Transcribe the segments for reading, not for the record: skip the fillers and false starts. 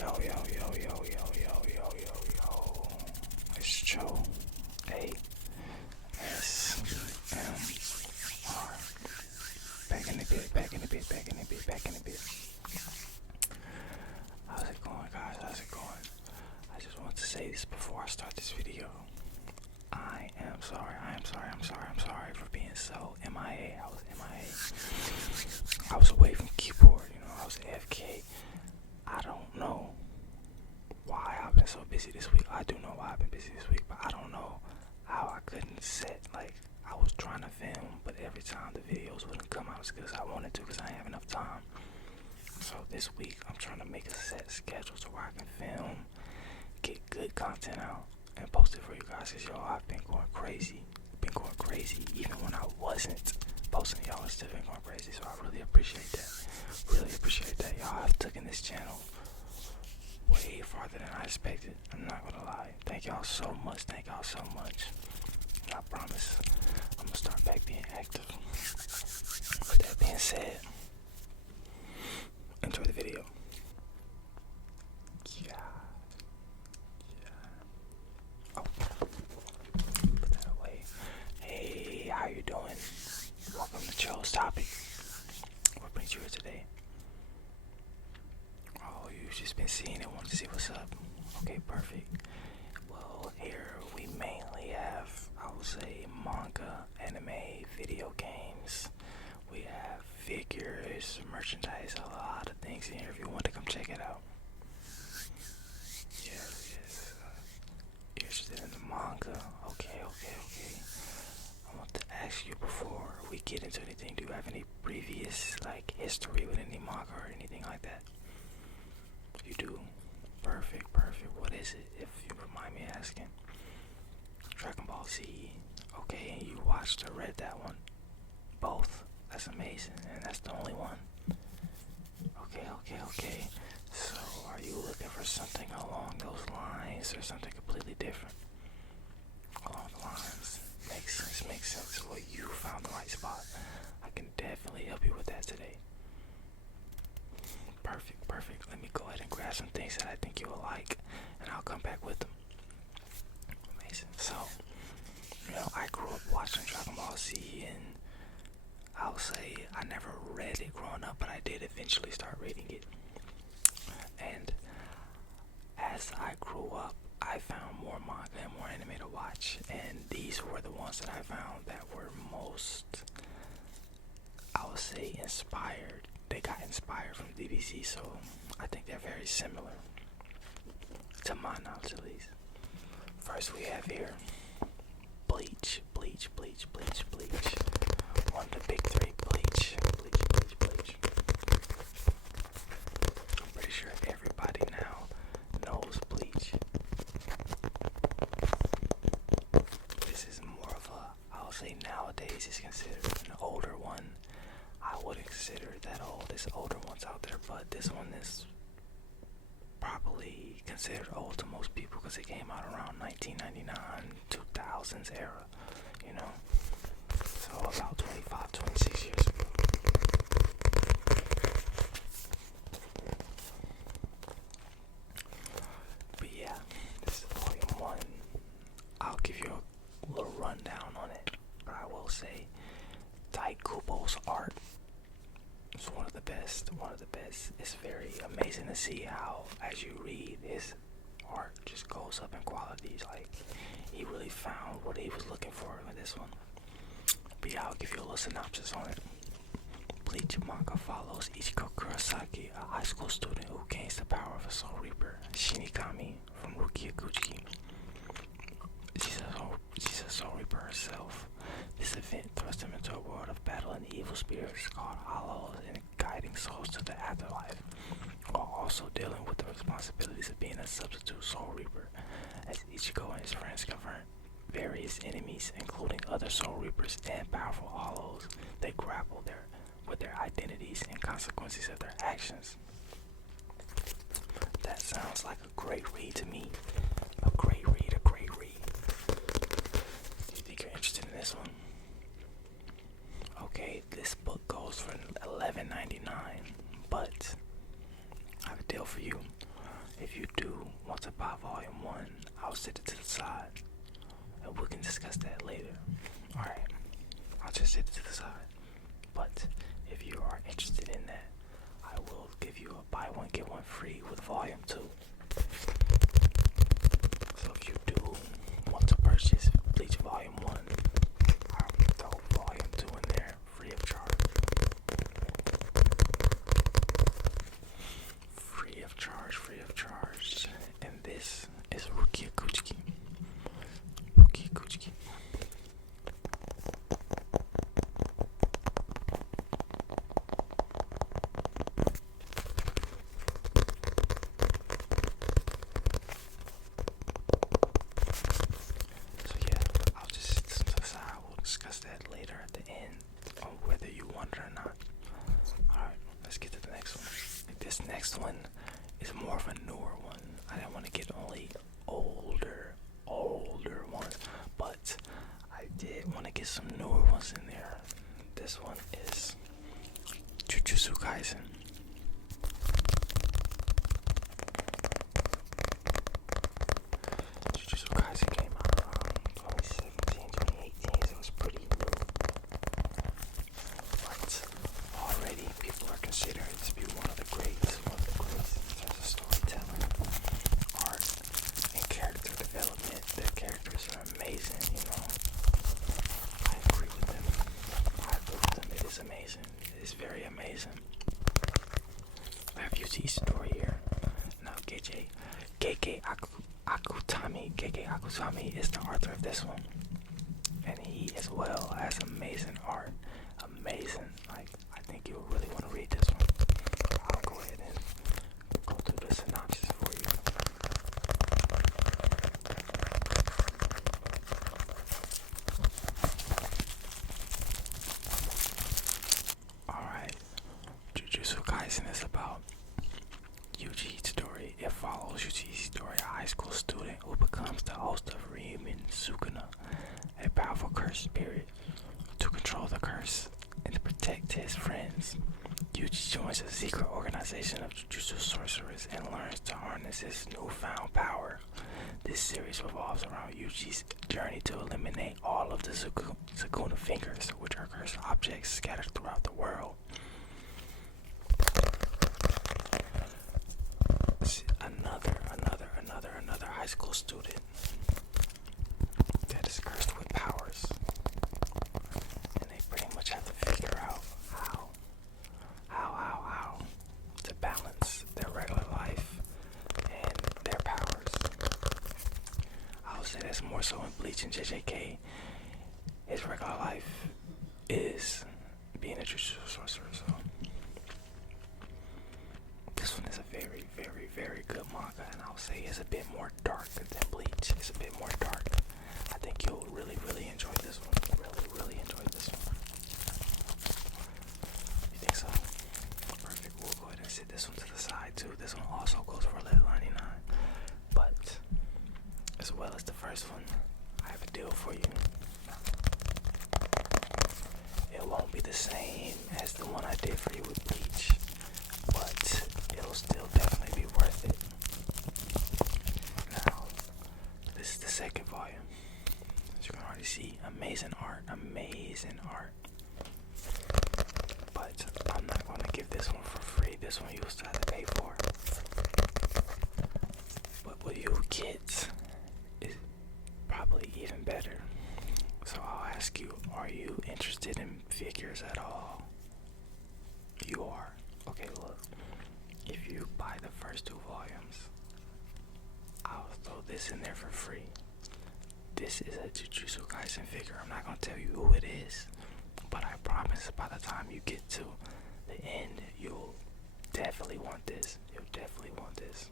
Yo, yo, yo, yo, yo, yo, yo, yo, yo. It's Joe. A-S-M-R. Back in the bit, back in the bit, back in the bit, back in the bit. How's it going, guys? How's it going? I just want to say this before I start this video. I am sorry for being so MIA. I was MIA. I was away from keyboard, I was AFK. I don't know why I've been so busy this week. I do know why I've been busy this week, but I don't know how I couldn't set, I was trying to film, but every time the videos wouldn't come out because I wanted to, because I didn't have enough time. So this week, I'm trying to make a set schedule to where I can film, get good content out, and post it for you guys, because I've been going crazy. Even when I wasn't posting, y'all have still been going crazy, so I really appreciate that. Y'all have taken this channel way farther than I expected. I'm not gonna lie. Thank y'all so much. And I promise I'm gonna start back being active. With that being said, enjoy the video. Oh, put that away. Hey, how you doing? Welcome to Joe's Topic. What brings you here today? Oh, you've just been seeing it, wanted to see what's up. Okay, perfect. Well, here we mainly have, I would say, manga, anime, video games. We have figures, merchandise, a lot of things in here if you want to come check it out. Yes. You're interested in the manga? Okay. I want to ask you before we get into anything, do you have any previous, history with any manga or anything like that? You do? Perfect. What is it, if you don't mind me asking? Dragon Ball Z. Okay, and you watched or read that one? Both? That's amazing, and that's the only one? Okay. So, are you looking for something along those lines, or something completely different? Along the lines. Makes sense. Well, you found the right spot. I can definitely help you with that today. Perfect. Let me go ahead and grab some things that I think you will like, and I'll come back with them. Amazing. So, I grew up watching Dragon Ball Z, and I'll say I never read it growing up, but I did eventually start reading it. And as I grew up, I found more manga and more anime to watch, and these were the ones that I found that were most, I would say, inspired. They got inspired from DBZ, so I think they're very similar, to my knowledge at least. First we have here Bleach. One of the big three, Bleach. I'm pretty sure everybody now knows Bleach. This is more of I'll say nowadays is considered an older one. I wouldn't consider it that old. There's older ones out there, but this one is probably considered old to most people because it came out around 1999, 2000s era, So about 25, 26 years ago. But yeah, this is volume 1. I'll give you a little rundown on it, but I will say Kubo's art is one of the best. It's very amazing to see how, as you read, his art just goes up in qualities. He really found what he was looking for with this one. But yeah, I'll give you a little synopsis on it. Bleach manga follows Ichiko Kurosaki, a high school student who gains the power of a Soul Reaper, Shinigami, from Rukiaguchi. She's a Soul Reaper herself. This event thrust him into a world of battle and evil spirits called hollows and guiding souls to the afterlife, while also dealing with the responsibilities of being a substitute Soul Reaper, as Ichigo and his friends confront various enemies, including other Soul Reapers and powerful hollows. They grapple with their identities and consequences of their actions. That sounds like a great read to me. A great read. Do you think you're interested in this one? Okay, this book goes for $11.99, but I have a deal for you. you do want to buy volume 1, I'll set it to the side and we can discuss that later. Alright, I'll just set it to the side. But if you are interested in that, I will give you a buy one get one free with volume 2. So if you do want to purchase Bleach volume 1, I'll throw volume 2 in there free of charge. Free of charge, free of charge. And this is Rukia Kuchiki. Rukia Kuchiki. So yeah, I'll just set this to the side. We'll discuss that later at the end on whether you want it or not. Alright, let's get to the next one. This next one is more of a newer one. I didn't want to get only older ones, but I did want to get some newer ones in there. This one is Jujutsu Kaisen. Jujutsu Kaisen came out around 2017, 2018, so it was pretty new. But already people are considering it to be one of the greats in terms of storytelling, art, and character development. The characters are amazing, you know. I agree with them. It is amazing. It is very amazing. I have UT's story here. Now, Gege Akutami is the author of this one. And he as well has amazing art. Amazing. Like, I think you'll really want to read this one. I'll go ahead and go through the synopsis for you. Alright, Jujutsu Kaisen is about Yuji's story. It follows Yuji's story, a high school student who becomes the host of Reunion Sukuna, a powerful cursed spirit. To control the curse and to protect his friends, Yuji joins a secret organization of Jujutsu sorcerers and learns to harness his newfound power. This series revolves around Yuji's journey to eliminate all of the Sukuna fingers, which are cursed objects scattered throughout the world. Another high school student that is cursed with powers, and they pretty much have to figure out how to balance their regular life and their powers. I would say that's more so in Bleach and JJK. His regular life is being a Jujutsu sorcerer, so this one is a very, very, very good manga, and I'll say it's a bit more dark than Bleach. It's a bit more dark. I think you'll really, really enjoy this one. Really enjoy this one. You think so? Perfect. We'll go ahead and set this one to the side too. This one also goes for $11.99. But as well as the first one, I have a deal for you. It won't be the same as the one I did for you with Bleach, but it'll still definitely be worth it. Now, this is the second volume. As you can already see, amazing art. But I'm not going to give this one for free. This one you still have to pay for. But what you get is probably even better. So I'll ask you, are you interested in figures at all? You are. Okay, look. If you buy the first 2 volumes, I'll throw this in there for free. This is a Jujutsu Kaisen figure. I'm not going to tell you who it is, but I promise by the time you get to the end, you'll definitely want this. You'll definitely want this.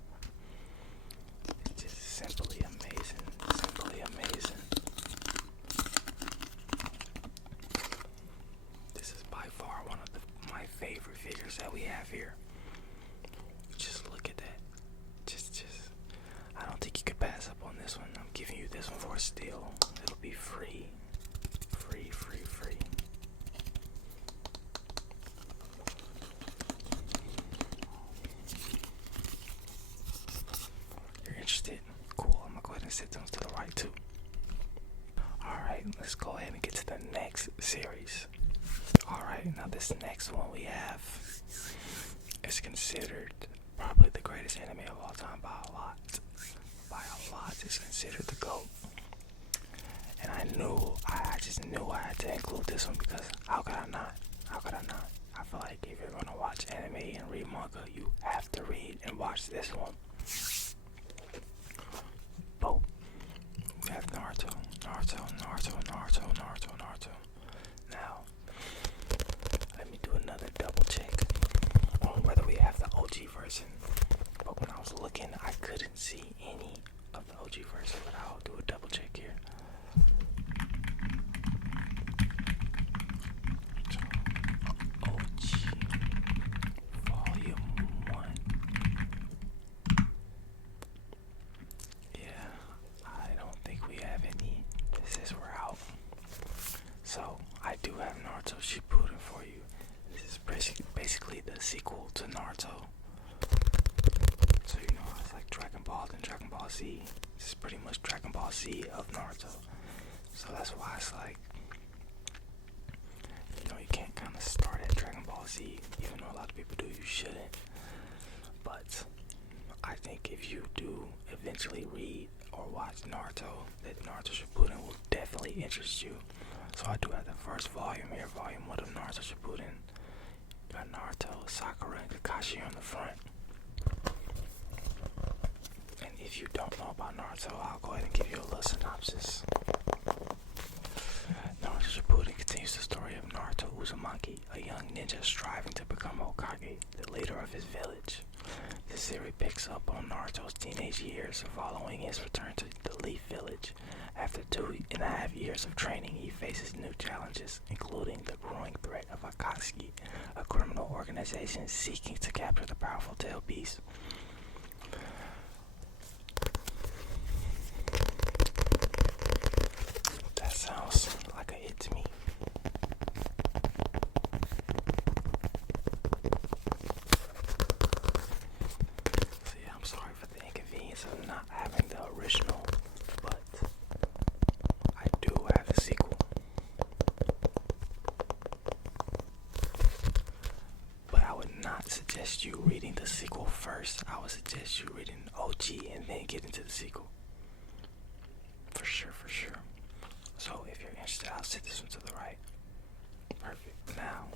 It's just simply amazing. Simply amazing. This is by far one of my favorite figures that we have here. Just look at that. Just I don't think you could pass up on this one. I'm giving you this one for a steal. It'll be free. Free. sit them to the right too. Alright, let's go ahead and get to the next series. Alright, now this next one we have is considered probably the greatest anime of all time by a lot. By a lot, it's considered the GOAT. And I just knew I had to include this one because how could I not? How could I not? I feel like if you're gonna watch anime and read manga, you have to read and watch this one. Boom. We have Naruto. Now, let me do another double check on whether we have the OG version. But when I was looking, I couldn't see any of the OG version, but I'll do a double check here. OG Volume 1. Yeah, I don't think we have any. This is we're out. So I do have Naruto Shippuden for you. This is basically the sequel to Naruto. So you know it's like Dragon Ball and Dragon Ball Z. This is pretty much Dragon Ball Z of Naruto. So that's why it's like, you know, you can't kind of start at Dragon Ball Z, even though a lot of people do. You shouldn't. But I think if you do eventually read or watch Naruto, that Naruto Shippuden will definitely interest you. So I do have the first volume here, volume 1 of Naruto Shippuden. You got Naruto, Sakura, and Kakashi on the front. And if you don't know about Naruto, I'll go ahead and give you a little synopsis. Naruto Shippuden continues the story of Naruto Uzumaki, a young ninja striving to become Hokage, the leader of his village. This series picks up on Naruto's teenage years following his return to the Leaf Village. After 2.5 years of training, he faces new challenges, including the growing threat of Akatsuki, a criminal organization seeking to capture the powerful Tail Beast. That sounds like a hit to me. So yeah, I'm sorry for the inconvenience of not having the original, but I do have the sequel. But I would not suggest you reading the sequel first. I would suggest you reading OG and then get into the sequel. For sure. So if you're interested, I'll set this one to the right. Perfect. Now,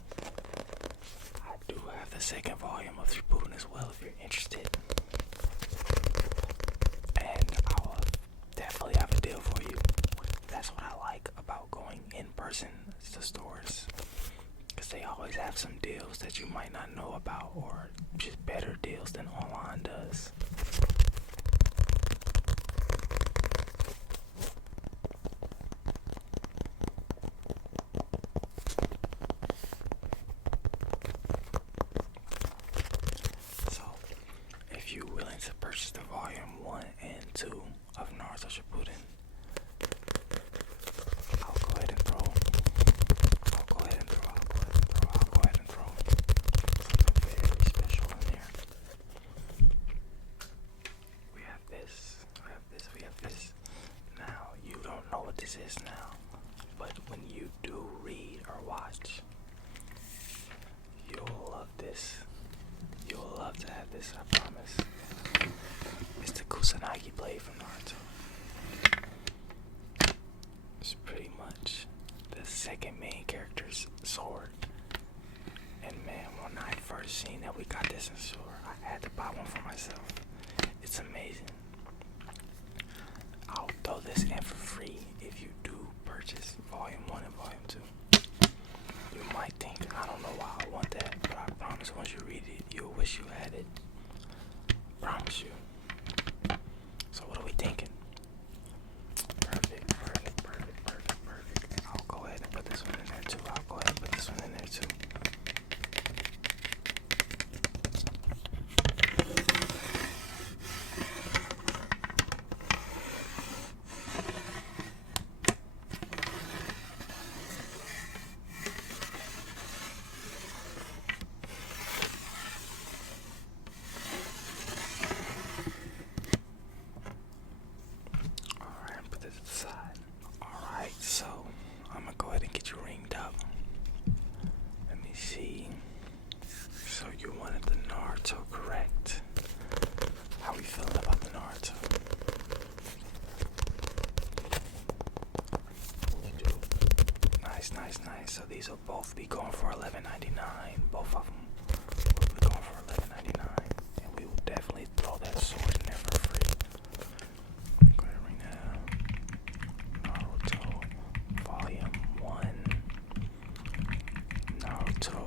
I do have the second volume of Shippuden as well if you're interested. And I'll definitely have a deal for you. That's what I like about going in person to stores. Because they always have some deals that you might not know about, or just better deals than online does. To purchase the volume 1 and 2 of Naruto Shippuden, I'll go ahead and throw something very special in there. We have this. Now, you don't know what this is now, but when you do read or watch, you'll love this. You'll love to have this, I promise. It's the Kusanagi blade from Naruto. It's pretty much the second main character's sword. And man, when I first seen that we got this in store, I had to buy one for myself. It's amazing. I'll throw this in for free if you do purchase volume 1 and volume 2. You might think, I don't know why I want that, but I promise once you read it, you'll wish you had it. Promise you. So what are we thinking? Perfect. I'll go ahead and put this one in there too. these will both be going for $11.99. Both of them will be going for $11.99, and we will definitely throw that sword in there for free. Go ahead right now. Naruto Volume 1, Naruto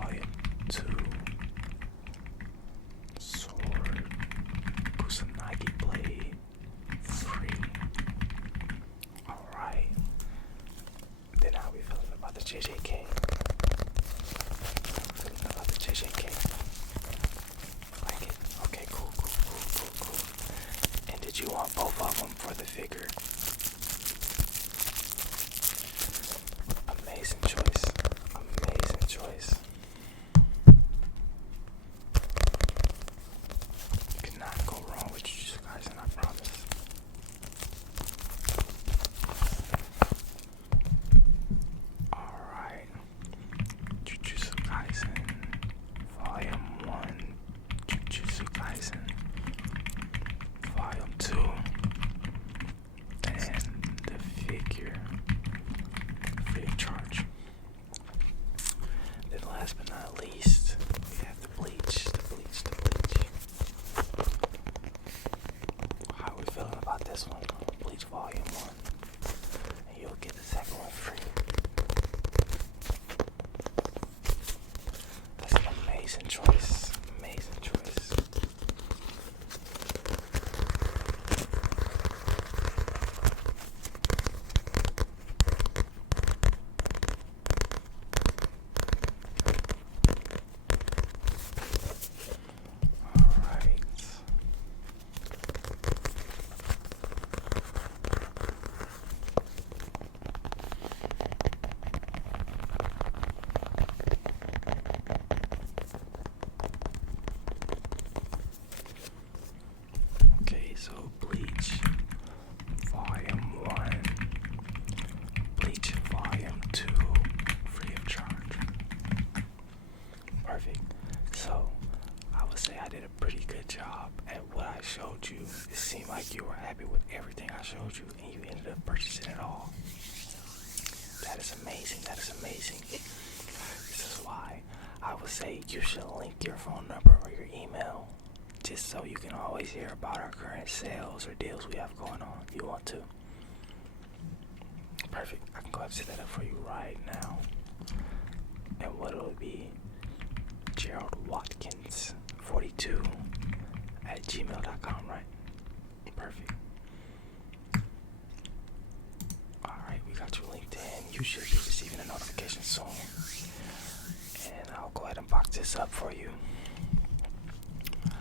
Volume 2, Sword, Kusanagi Blade, free. Alright. Then how we feeling about the JJK? Feeling about the JJK? Like it? Okay, cool. And did you want both of them for the figure? Amazing choice. You cannot go wrong with Jujutsu Kaisen, I promise. Alright. Jujutsu Kaisen Volume 1, Jujutsu Kaisen Volume 2, and the figure free of charge. Then last but not least, we have the Bleach. How are we feeling about this one? Bleach Volume 1. And you'll get the second one free. That's an amazing choice. So Bleach Volume 1, Bleach Volume 2, free of charge. Perfect. So I would say I did a pretty good job at what I showed you. It seemed like you were happy with everything I showed you, and you ended up purchasing it all. That is amazing. This is why I would say you should link your phone number or your email, just so you can always hear about our current sales or deals we have going on if you want to. Perfect. I can go ahead and set that up for you right now. And what it'll be, Gerald Watkins 42 at gmail.com, right? Perfect. Alright, we got you linked in. You should be receiving a notification soon. And I'll go ahead and box this up for you.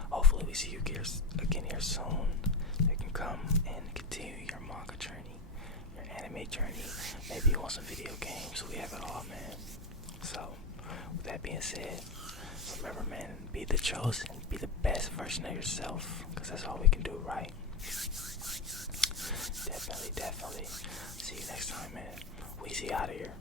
Hopefully we see you again here soon. You can come and continue your manga journey, your anime journey. Maybe you want some video games. We have it all, man. So, with that being said, remember, man, be the chosen. Be the best version of yourself. Because that's all we can do, right? Definitely. See you next time, man. Weezy out of here.